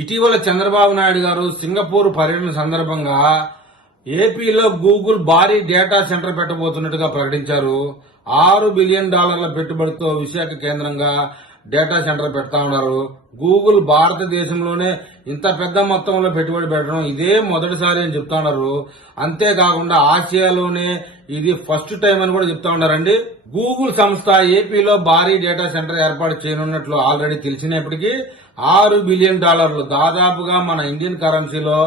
ఇటీవల చంద్రబాబు నాయుడు గారు సింగపూర్ పర్యటన సందర్భంగా ఏపీలో గూగుల్ భారీ డేటా సెంటర్ పెట్టబోతున్నట్టుగా ప్రకటించారు. ఆరు బిలియన్ డాలర్ల పెట్టుబడితో విశాఖ కేంద్రంగా డేటా సెంటర్ పెడతా ఉన్నారు. గూగుల్ భారతదేశంలోనే ఇంత పెద్ద మొత్తంలో పెట్టుబడి పెట్టడం ఇదే మొదటిసారి అని చెప్తా ఉన్నారు. అంతేకాకుండా ఆసియాలోనే ఇది ఫస్ట్ టైం అని కూడా చెప్తా ఉన్నారండి. గూగుల్ సంస్థ ఏపీలో భారీ డేటా సెంటర్ ఏర్పాటు చేయనున్నట్లు ఆల్రెడీ తెలిసినప్పటికీ ఆరు బిలియన్ డాలర్లు దాదాపుగా మన ఇండియన్ కరెన్సీలో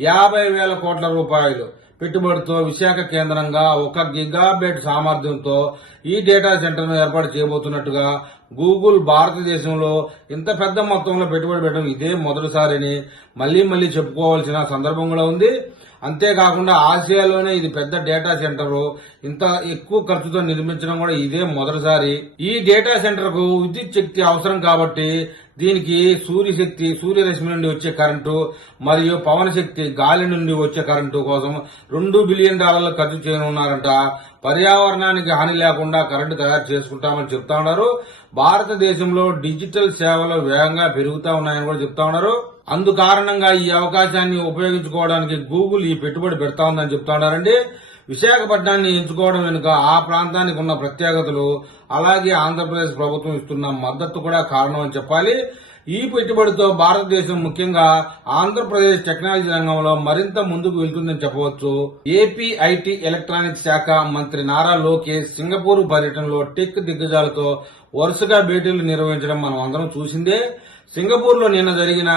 యాభై వేల కోట్ల రూపాయలు. పెట్టుబడితో విశాఖ కేంద్రంగా ఒక గిగాబైట్ సామర్థ్యంతో ఈ డేటా సెంటర్ను ఏర్పాటు చేయబోతున్నట్టుగా గూగుల్ భారతదేశంలో ఇంత పెద్ద మొత్తంలో పెట్టుబడి పెట్టడం ఇదే మొదటిసారిని మళ్ళీ మళ్ళీ చెప్పుకోవాల్సిన సందర్భం కూడా ఉంది. అంతేకాకుండా ఆసియాలోనే ఇది పెద్ద డేటా సెంటర్. ఇంత ఎక్కువ ఖర్చుతో నిర్మించడం కూడా ఇదే మొదటిసారి. ఈ డేటా సెంటర్కు విద్యుత్ శక్తి అవసరం కాబట్టి దీనికి సూర్యశక్తి సూర్యరశ్మి నుండి వచ్చే కరెంటు మరియు పవన శక్తి గాలి నుండి వచ్చే కరెంటు కోసం రెండు బిలియన్ డాలర్లు ఖర్చు చేయనున్నారంట. పర్యావరణానికి హాని లేకుండా కరెంటు తయారు చేసుకుంటామని చెప్తా ఉన్నారు. భారతదేశంలో డిజిటల్ సేవలు వేగంగా పెరుగుతా ఉన్నాయని కూడా చెప్తా ఉన్నారు. అందుకారణంగా ఈ అవకాశాన్ని ఉపయోగించుకోవడానికి గూగుల్ ఈ పెట్టుబడి పెడతా ఉందని చెప్తా ఉన్నారండి. విశాఖపట్నాన్ని ఎంచుకోవడం వెనుక ఆ ప్రాంతానికి ఉన్న ప్రత్యేకతలు అలాగే ఆంధ్రప్రదేశ్ ప్రభుత్వం ఇస్తున్న మద్దతు కూడా కారణం అని చెప్పాలి. ఈ పెట్టుబడితో భారతదేశం ముఖ్యంగా ఆంధ్రప్రదేశ్ టెక్నాలజీ రంగంలో మరింత ముందుకు వెళ్తుందని చెప్పవచ్చు. ఏపీ ఐటీ ఎలక్ట్రానిక్స్ శాఖ మంత్రి నారా లోకేష్ సింగపూర్ పర్యటనలో టెక్ దిగ్గజాలతో వరుసగా భేటీలు నిర్వహించడం మనం అందరం చూసిందే. సింగపూర్లో నిన్న జరిగిన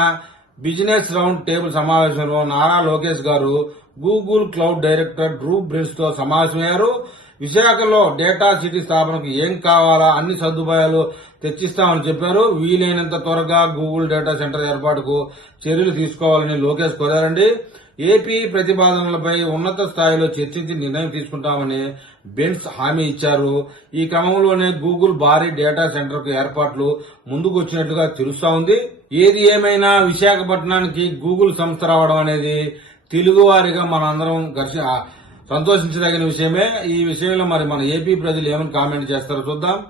బిజినెస్ రౌండ్ టేబుల్ సమావేశంలో Nara Lokesh garu Google cloud director Drew బ్రిన్స్తో సమావేశమయ్యారు. విశాఖలో డేటా సిటీ స్థాపనకు ఏం కావాలా అన్ని సదుపాయాలు తెచ్చిస్తామని చెప్పారు. వీలైనంత త్వరగా గూగుల్ డేటా సెంటర్ ఏర్పాటుకు చర్యలు తీసుకోవాలని లోకేష్ కోరారండి. ఏపీ ప్రతిపాదనలపై ఉన్నత స్థాయిలో చర్చించి నిర్ణయం తీసుకుంటామని బెన్స్ హామీ ఇచ్చారు. ఈ క్రమంలోనే గూగుల్ భారీ డేటా సెంటర్కు ఏర్పాట్లు ముందుకొచ్చినట్లుగా తెలుస్తా ఉంది. ఏది ఏమైనా విశాఖపట్నానికి గూగుల్ సంస్థ రావడం అనేది తెలుగువారిగా మనందరం ఘర్ష సంతోషించదగిన విషయమే. ఈ విషయంలో మరి మన ఏపీ ప్రజలు ఏమని కామెంట్ చేస్తారో చూద్దాం.